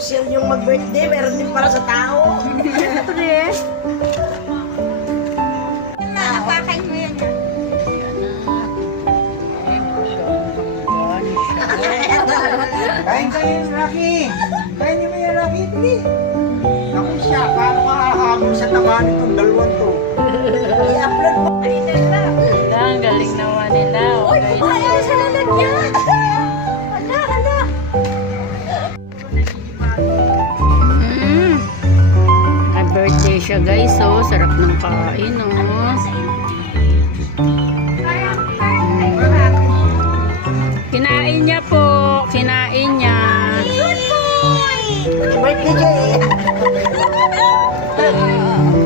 social yung mag-birthday, meron din para sa tao. Ito din. Napakain mo yan. Kain kayo, Rocky. Kain niyo mo yan, Rocky. Sige. Naku siya, paano makahabol sa taba nitong dalawang to? I-upload mo. Ang galing naman nila. Uy, ayaw sa lalagyan. Hala, hala. May birthday siya guys. Oh, sarap ng kain. Oh. Kinain niya po. Kinain niya. Birthday niya eh.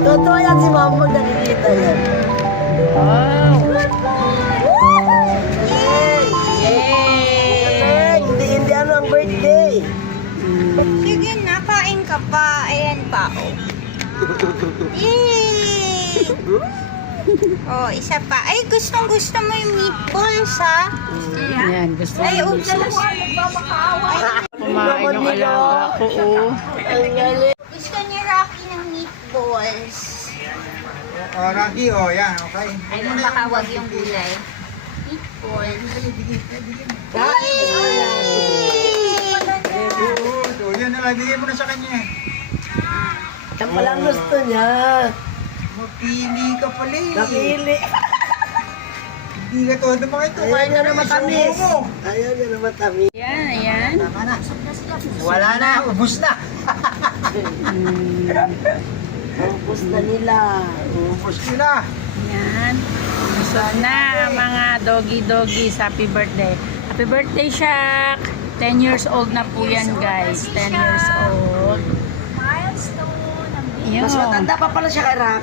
Totoo yan si Mama pag nakikita yan. Wow. Eh, hindi ano ang birthday. Sige na, kain ka pa. Ayan pa, oh. Yay! Oh, isa pa. Ay, gustong gusto mo yung meatballs, ha? Ayan, gusto Ay, niya. ups, nagmamakaawa. Kumain yung alaga ko. Oh. Ang galing. Gusto ni Rocky ng meatballs. Oh, Rocky, oh, yan, okay. Ay, makawag yung gulay. Meatballs. So, yun na lang, bigyan mo na sa kanya. Yan palang gusto niya. Mapili ka pala eh. Napili. Hindi ka todo mga ito. Ayaw niya na matamis. Sumo mo. Ayaw niya na matamis. Ayan, ayan. Tama na. Wala na, ubus na. Ubus na nila. Ubus nila. Ayan. So na mga doggy-doggies. Happy birthday. Happy birthday, Shaq. 10 years old na po yan, guys. 10 years old. Milestone. Mas matanda pa pala siya kay Rock.